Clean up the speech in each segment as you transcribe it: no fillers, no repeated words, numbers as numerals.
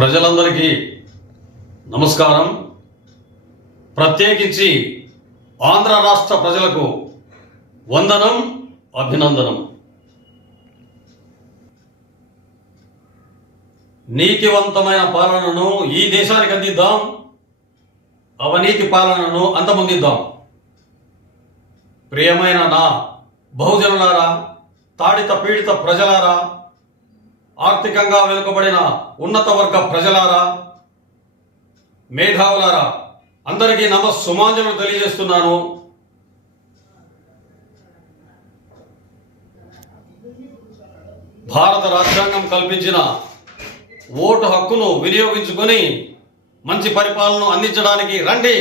ప్రజలందరికీ నమస్కారం. ప్రత్యేకించి ఆంధ్ర రాష్ట్ర ప్రజలకు వందనం, అభినందనం. నీతివంతమైన పాలనను ఈ దేశానికి అందిద్దాం, అవినీతి పాలనను అంతమొందిద్దాం. ప్రియమైన నా బహుజనులారా, తాడిత పీడిత ప్రజలారా, ఆర్థికంగా వెనుకబడిన ఉన్నత వర్గ ప్రజలారా, మేధావులారా, అందరికీ సుమాంజలు తెలియజేస్తున్నాను. భారత రాజ్యాంగం కల్పించిన ఓటు హక్కును వినియోగించుకొని మంచి పరిపాలనను అందించడానికి రండి,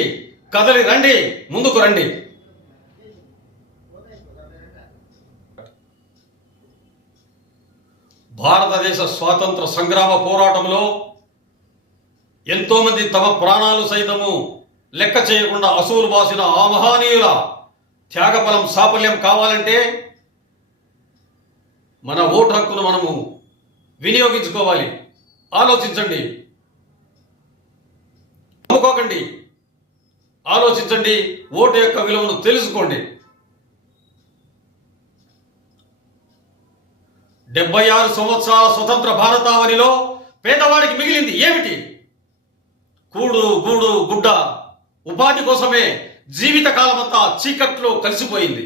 కదలి రండి, ముందుకు రండి. భారతదేశ స్వాతంత్ర సంగ్రామ పోరాటంలో ఎంతోమంది తమ ప్రాణాలు సైతము లెక్క చేయకుండా అసూలు బాసిన ఆ మహానీయుల త్యాగఫలం సాఫల్యం కావాలంటే మన ఓటు హక్కును మనము వినియోగించుకోవాలి. ఆలోచించండి, నమ్ముకోకండి, ఆలోచించండి, ఓటు యొక్క విలువను తెలుసుకోండి. 76 సంవత్సరాల స్వతంత్ర భారతావనిలో పేదవాడికి మిగిలింది ఏమిటి? కూడు, గూడు, గుడ్డ, ఉపాధి కోసమే జీవితకాలమంతా చీకట్లో కలిసిపోయింది.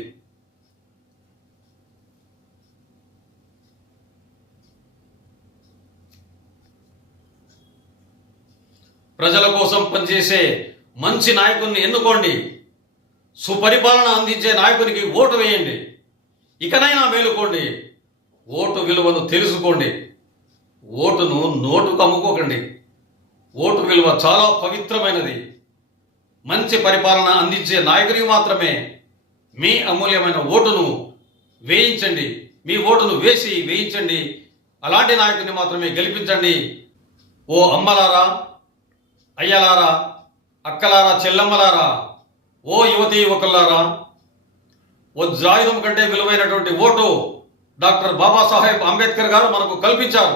ప్రజల కోసం పనిచేసే మంచి నాయకుడిని ఎన్నుకోండి. సుపరిపాలన అందించే నాయకునికి ఓటు వేయండి. ఇకనైనా మేలుకోండి. ఓటు విలువను తెలుసుకోండి. ఓటును నోటుకు అమ్ముకోకండి. ఓటు విలువ చాలా పవిత్రమైనది. మంచి పరిపాలన అందించే నాయకునికి మాత్రమే మీ అమూల్యమైన ఓటును వేయించండి. మీ ఓటును వేయించండి. అలాంటి నాయకుడిని మాత్రమే గెలిపించండి. ఓ అమ్మలారా, అయ్యలారా, అక్కలారా, చెల్లమ్మలారా, ఓ యువతీ యువకులారా, వజ్రాయుధం కంటే విలువైనటువంటి ఓటు డాక్టర్ బాబాసాహెబ్ అంబేద్కర్ గారు మనకు కల్పించారు.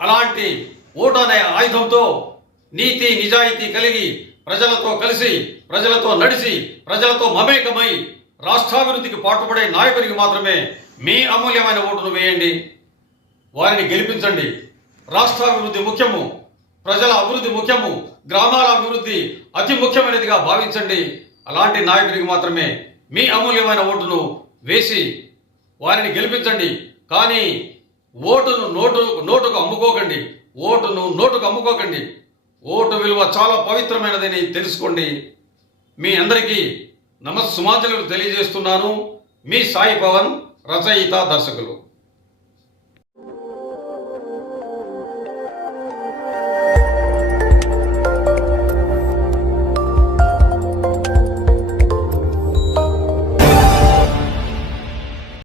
అలాంటి ఓటు అనే ఆయుధంతో నీతి నిజాయితీ కలిగి ప్రజలతో కలిసి, ప్రజలతో నడిచి, ప్రజలతో మమేకమై రాష్ట్రాభివృద్ధికి పాటుపడే నాయకునికి మాత్రమే మీ అమూల్యమైన ఓటును వేయండి. వారిని గెలిపించండి. రాష్ట్రాభివృద్ధి ముఖ్యము, ప్రజల అభివృద్ధి ముఖ్యము, గ్రామాల అభివృద్ధి అతి ముఖ్యమైనదిగా భావించండి. అలాంటి నాయకునికి మాత్రమే మీ అమూల్యమైన ఓటును వేసి వారిని గెలిపించండి. కానీ ఓటును నోటుకు అమ్ముకోకండి. ఓటును నోటుకు అమ్ముకోకండి. ఓటు విలువ చాలా పవిత్రమైనదని తెలుసుకోండి. మీ అందరికీ సుమాంజలు తెలియజేస్తున్నాను. మీ సాయి పవన్, రచయిత, దర్శకులు.